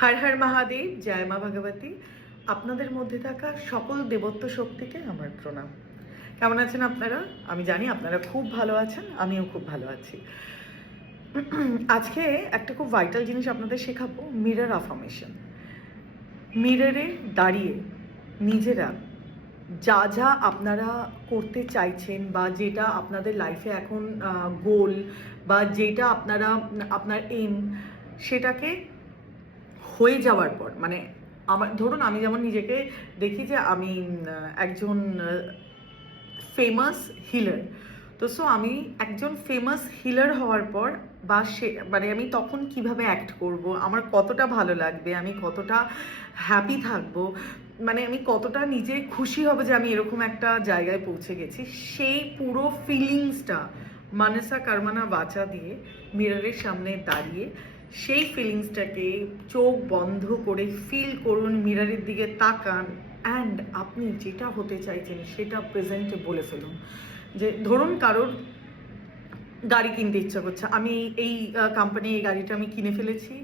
হর হর মহাদেব, জয় মা ভগবতী। আপনাদের মধ্যে থাকা সকল দেবত্ব শক্তিকে আমার প্রণাম। কেমন আছেন আপনারা? আমি জানি আপনারা খুব ভালো আছেন, আমিও খুব ভালো আছি। আজকে একটা খুব ভাইটাল জিনিস আপনাদের শেখাবো, মিরর আফার্মেশন। মিররে দাঁড়িয়ে নিজেরা যা যা আপনারা করতে চাইছেন বা যেটা আপনাদের লাইফে এখন গোল বা যেটা আপনারা আপনার এম, সেটাকে হয়ে যাওয়ার পর, মানে আমার ধরুন আমি যেমন নিজেকে দেখি যে আমি একজন ফেমাস হিলার। তো সো আমি একজন ফেমাস হিলার হওয়ার পর বা সে মানে আমি তখন কিভাবে অ্যাক্ট করব, আমার কতটা ভালো লাগবে, আমি কতটা হ্যাপি থাকবো, মানে আমি কতটা নিজে খুশি হব যে আমি এরকম একটা জায়গায় পৌঁছে গেছি, সেই পুরো ফিলিংসটা মানসা কর্মনা বাচা দিয়ে মিররের সামনে দাঁড়িয়ে সেই ফিলিংসটাকে চোখ বন্ধ করে ফিল করুন, মিররের দিকে তাকান অ্যান্ড আপনি যেটা হতে চাইছেন সেটা প্রেজেন্টে বলে ফেলুন। যে ধরুন কারোর গাড়ি কিনতে ইচ্ছা করছে, আমি এই কোম্পানি এই গাড়িটা আমি কিনে ফেলেছি,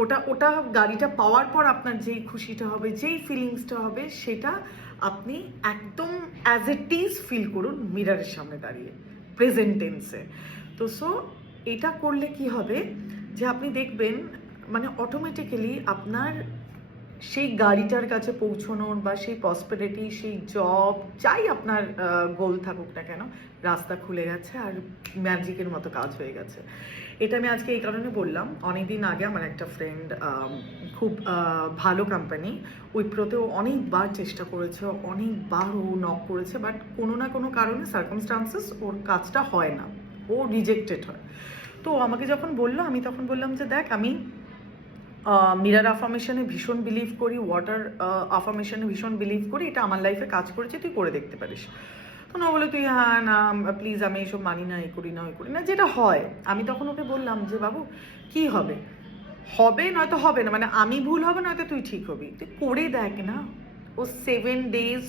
ওটা ওটা গাড়িটা পাওয়ার পর আপনার যেই খুশিটা হবে, যেই ফিলিংসটা হবে, সেটা আপনি একদম অ্যাজ ইট ইজ ফিল করুন মিররের সামনে দাঁড়িয়ে প্রেজেন্ট টেন্সে। তো সো এটা করলে কি হবে যে আপনি দেখবেন মানে অটোমেটিক্যালি আপনার সেই গাড়িটার কাছে পৌঁছানোর বা সেই প্রসপেরিটি, সেই জব, যাই আপনার গোল থাকুক না কেন, রাস্তা খুলে গেছে আর ম্যাজিকের মতো কাজ হয়ে গেছে। এটা আমি আজকে এই কারণে বললাম, অনেকদিন আগে আমার একটা ফ্রেন্ড খুব ভালো কোম্পানি উইপ্রোতেও অনেকবার চেষ্টা করেছে, অনেকবার ও নক করেছে, বাট কোনো না কোনো কারণে সার্কামস্টান্সেস ওর কাজটা হয় না, ও রিজেক্টেড হয়। তো আমাকে যখন বললো, আমি তখন বললাম যে দেখ, আমি মিরর আফার্মেশনে ভীষণ বিলিভ করি, ওয়াটার আফার্মেশনে ভীষণ বিলিভ করি, এটা আমার লাইফে কাজ করেছে, তুই করে দেখতে পারিস। তো না বলে তুই হ্যাঁ না প্লিজ আমি এইসব মানি না, এই করি না ওই করি না, যেটা হয়। আমি তখন ওকে বললাম যে বাবু কি হবে, হবে নয়তো হবে না, মানে আমি ভুল হবে নয়তো তুই ঠিক হবি, তুই করে দেখ না। ও 7 days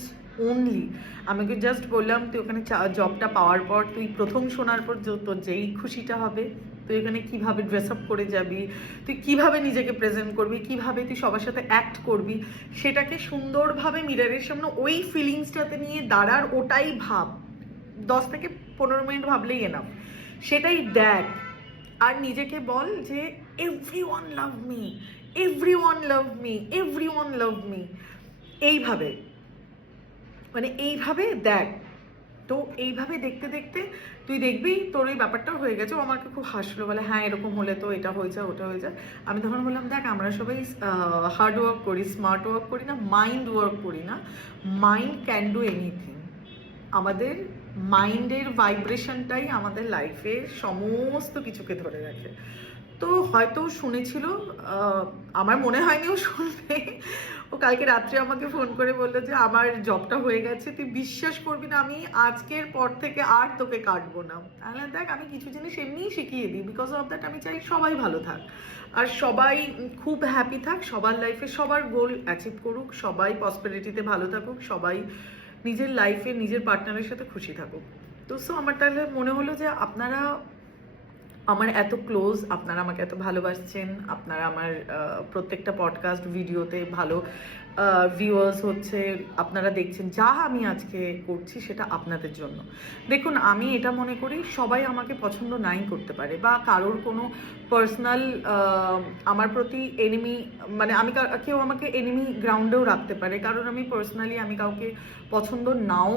অনলি, আমাকে জাস্ট বললাম তুই ওখানে জবটা পাওয়ার পর, তুই প্রথম শোনার পর তোর যেই খুশিটা হবে, তুই এখানে কিভাবে ড্রেস আপ করে যাবি, তুই কিভাবে নিজেকে প্রেজেন্ট করবি, কিভাবে তুই সবার সাথে অ্যাক্ট করবি, সেটাকে সুন্দরভাবে মিররের সামনে ওই ফিলিংসটাতে নিয়ে দাঁড়ার, ওটাই ভাব। 10 থেকে 15 মিনিট ভাবলেই এনাফ, সেটাই দেখ। আর নিজেকে বল যে everyone love me, everyone love me, everyone love me, এইভাবে, মানে এইভাবে দেখ। তো এইভাবে দেখতে দেখতে তুই দেখবি তোর এই ব্যাপারটাও হয়ে গেছে। ও আমাকে খুব হাসলো, বলে হ্যাঁ এরকম হলে তো এটা হয়ে যায় ওটা হয়ে যায়। আমি তখন বললাম দেখ, আমরা সবাই হার্ড ওয়ার্ক করি, স্মার্ট ওয়ার্ক করি না, মাইন্ড ওয়ার্ক করি না। Mind can do anything. আমাদের মাইন্ডের ভাইব্রেশনটাই আমাদের লাইফে সমস্ত কিছুকে ধরে রাখে। তো হয়তো শুনেছিল, আমার মনে হয়নি ও শুনবে। ও কালকে রাত্রে আমাকে ফোন করে বললো যে আমার জবটা হয়ে গেছে, তুই বিশ্বাস করবি না, আমি আজকের পর থেকে আর তোকে কাটবো না। তাহলে দেখ, আমি কিছু জিনিস এমনিই শিখিয়ে দিই, বিকজ অফ দ্যাট আমি চাই সবাই ভালো থাক আর সবাই খুব হ্যাপি থাক, সবার লাইফে সবার গোল অ্যাচিভ করুক, সবাই প্রসপেরিটিতে ভালো থাকুক, সবাই নিজের লাইফে নিজের পার্টনারের সাথে খুশি থাকুক। তো সো আমার তাহলে মনে হলো যে আপনারা আমার এত ক্লোজ, আপনারা আমাকে এত ভালোবাসছেন, আপনারা আমার প্রত্যেকটা পডকাস্ট ভিডিওতে ভালো ভিউয়ার্স হচ্ছে, আপনারা দেখছেন, যা আমি আজকে করছি সেটা আপনাদের জন্য। দেখুন, আমি এটা মনে করি সবাই আমাকে পছন্দ নাই করতে পারে, বা কারোর কোনো পার্সোনাল আমার প্রতি এনিমি, মানে আমি কেউ আমাকে এনিমি গ্রাউন্ডেও রাখতে পারে, কারণ আমি পার্সোনালি আমি কাউকে পছন্দ নাও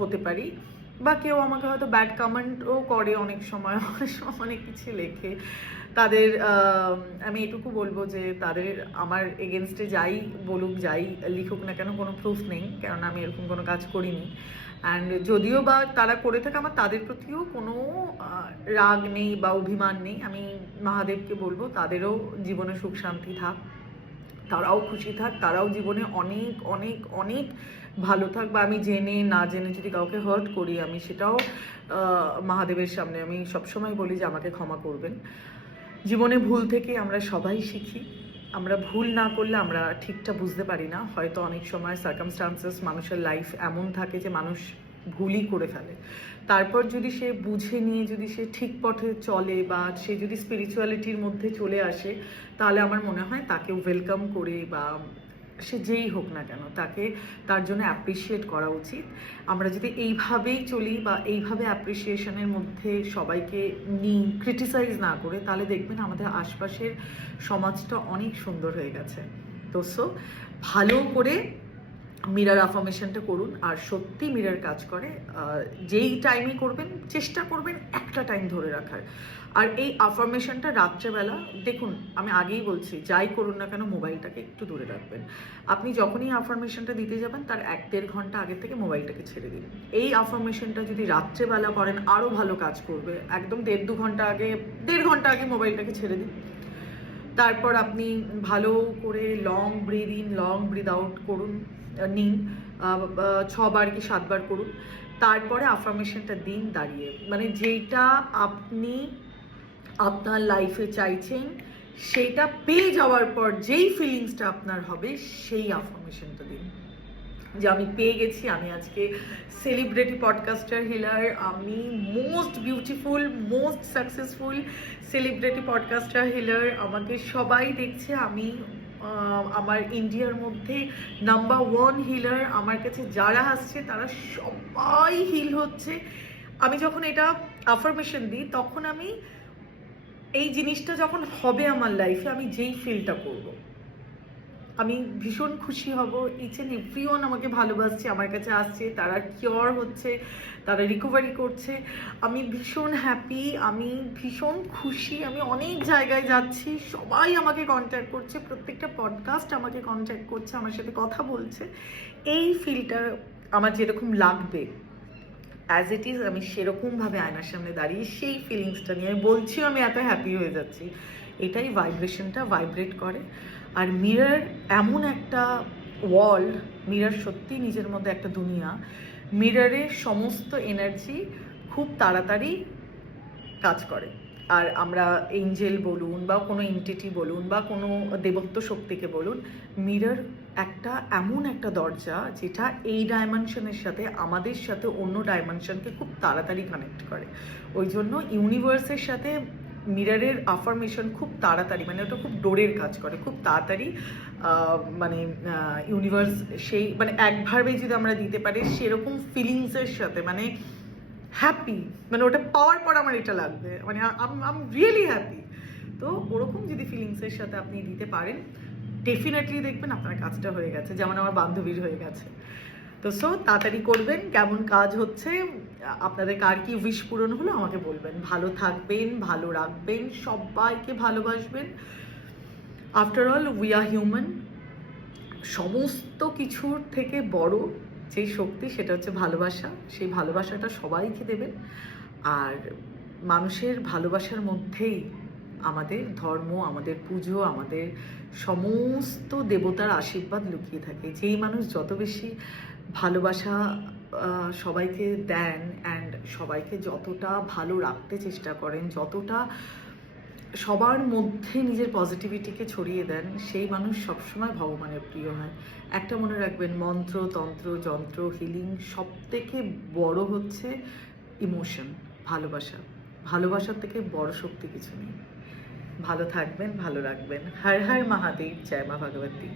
হতে পারি, বা কেউ আমাকে হয়তো ব্যাড কমেন্টও করে, অনেক সময় অনেক সময় অনেক কিছু লেখে। তাদের আমি এটুকু বলবো যে তাদের আমার এগেনস্টে যাই বলুক, যাই লিখুক না কেন, কোনো প্রুফ নেই, কেননা আমি এরকম কোনো কাজ করিনি। অ্যান্ড যদিও বা তারা করে থাকে, আমার তাদের প্রতিও কোনো রাগ নেই বা অভিমান নেই। আমি মহাদেবকে বলবো তাদেরও জীবনে সুখ শান্তি থাক, তারাও খুশি থাক, তারাও জীবনে অনেক অনেক অনেক ভালো থাক, বা আমি জেনে না জেনে যদি কাউকে হার্ট করি, আমি সেটাও মহাদেবের সামনে আমি সবসময় বলি যে আমাকে ক্ষমা করবেন। জীবনে ভুল থেকে আমরা সবাই শিখি, আমরা ভুল না করলে আমরা ঠিকটা বুঝতে পারি না। হয়তো অনেক সময় সার্কামস্টান্সেস, মানুষের লাইফ এমন থাকে যে মানুষ ভুলই করে ফেলে। তারপর যদি সে বুঝে নিয়ে যদি সে ঠিক পথে চলে বা সে যদি স্পিরিচুয়ালিটির মধ্যে চলে আসে, তাহলে আমার মনে হয় তাকে ওয়েলকাম করে বা সে যেই হোক না কেন তাকে তার জন্য অ্যাপ্রিসিয়েট করা উচিত। আমরা যদি এইভাবেই চলি বা এইভাবে অ্যাপ্রিসিয়েশনের মধ্যে সবাইকে নিই, ক্রিটিসাইজ না করে, তাহলে দেখবেন আমাদের আশপাশের সমাজটা অনেক সুন্দর হয়ে গেছে। তো ভালো করে মিরর অ্যাফার্মেশনটা করুন। আর সত্যি মিরর কাজ করে। যেই টাইমে করবেন চেষ্টা করবেন একটা টাইম ধরে রাখার। আর এই অ্যাফার্মেশনটা রাত্রেবেলা, দেখুন আমি আগেই বলছি, যাই করুন না কেন মোবাইলটাকে একটু দূরে রাখবেন। আপনি যখনই অ্যাফার্মেশনটা দিতে যাবেন তার 1-1.5 ঘন্টা আগে থেকে মোবাইলটাকে ছেড়ে দিন। এই অ্যাফার্মেশনটা যদি রাত্রেবেলা করেন আরও ভালো কাজ করবে। একদম 1.5-2 ঘন্টা আগে, 1.5 ঘন্টা আগে মোবাইলটাকে ছেড়ে দিন। তারপর আপনি ভালো করে long breath in long breath out করুন, নিন 6 বার কি 7 বার করুন। তারপরে অ্যাফার্মেশনটা দিন দাঁড়িয়ে, মানে যেটা আপনি আপনার লাইফে চাইছেন সেটা পেয়ে যাওয়ার পর যেই ফিলিংসটা আপনার হবে সেই অ্যাফার্মেশনটা দিন যে আমি পেয়ে গেছি, আমি আজকে সেলিব্রিটি পডকাস্টার হিলার, আমি most beautiful most successful celebrity podcaster healer, আমাকে সবাই দেখছে, আমি আমার ইন্ডিয়ার মধ্যে নাম্বার 1 হিলার, আমার কাছে যারা আসছে তারা সবাই হিল হচ্ছে। আমি যখন এটা অ্যাফার্মেশন দিই তখন আমি এই জিনিসটা যখন হবে আমার লাইফে, আমি যেই ফিলটা করব আমি ভীষণ খুশি হব। ইচ অ্যান্ড এভরিওয়ান আমাকে ভালোবাসছে, আমার কাছে আসছে, তারা কিওর হচ্ছে, তারা রিকভারি করছে, আমি ভীষণ হ্যাপি, আমি ভীষণ খুশি। আমি অনেক জায়গায় যাচ্ছি, সবাই আমাকে কন্ট্যাক্ট করছে, প্রত্যেকটা পডকাস্ট আমাকে কন্ট্যাক্ট করছে, আমার সাথে কথা বলছে। এই ফিলটা আমার যেরকম লাগবে অ্যাজ ইট ইজ, আমি সেরকমভাবে আয়নার সামনে দাঁড়িয়ে সেই ফিলিংসটা নিয়ে বলছি, আমি এত হ্যাপি হয়ে যাচ্ছি। এটাই ভাইব্রেশনটা ভাইব্রেট করে। আর মিরর এমন একটা ওয়ার্ল্ড, মিরর সত্যি নিজের মধ্যে একটা দুনিয়া। মিররের সমস্ত এনার্জি খুব তাড়াতাড়ি কাজ করে। আর আমরা এঞ্জেল বলুন বা কোনো এন্টিটি বলুন বা কোনো দেবত্ব শক্তিকে বলুন, মিরর একটা এমন একটা দরজা যেটা এই ডাইমেনশনের সাথে আমাদের সাথে অন্য ডাইমেনশনকে খুব তাড়াতাড়ি কানেক্ট করে। ওই জন্য ইউনিভার্সের সাথে মিররের আফার্মেশন খুব তাড়াতাড়ি, মানে ওটা খুব ডোরের কাজ করে, খুব তাড়াতাড়ি মানে ইউনিভার্স সেই মানে একভাবে যদি আমরা দিতে পারি সেরকম ফিলিংসের সাথে, মানে হ্যাপি, মানে ওটা পাওয়ার পর আমার এটা লাগবে, মানে আম রিয়েলি হ্যাপি। তো ওরকম যদি ফিলিংসের সাথে আপনি দিতে পারেন ডেফিনেটলি দেখবেন আপনার কাজটা হয়ে গেছে, যেমন আমার বান্ধবীর হয়ে গেছে। তো তাড়াতাড়ি করবেন। কেমন কাজ হচ্ছে, আপনাদের কার কি উইশ পূরণ হলো আমাকে বলবেন। ভালো থাকবেন, ভালো রাখবেন, সবাইকে ভালোবাসবেন। After all we are human. সমস্ত কিছুর থেকে বড় যেই শক্তি সেটা হচ্ছে ভালোবাসা। সেই ভালোবাসাটা সবাইকে দেবেন। আর মানুষের ভালোবাসার মধ্যেই আমাদের ধর্ম, আমাদের পুজো, আমাদের সমস্ত দেবতার আশীর্বাদ লুকিয়ে থাকে। যেই মানুষ যত বেশি ভালোবাসা সবাইকে দেন অ্যান্ড সবাইকে যতটা ভালো রাখতে চেষ্টা করেন, যতটা সবার মধ্যে নিজের পজিটিভিটিকে ছড়িয়ে দেন, সেই মানুষ সবসময় ভগবানের প্রিয় হয়। একটা মনে রাখবেন, মন্ত্র, তন্ত্র, যন্ত্র, হিলিং সব থেকে বড় হচ্ছে ইমোশন, ভালোবাসা। ভালোবাসার থেকে বড় শক্তি কিছু নেই। ভালো থাকবেন, ভালো রাখবেন। হর হর মহাদেব, জয় মা ভগবতী।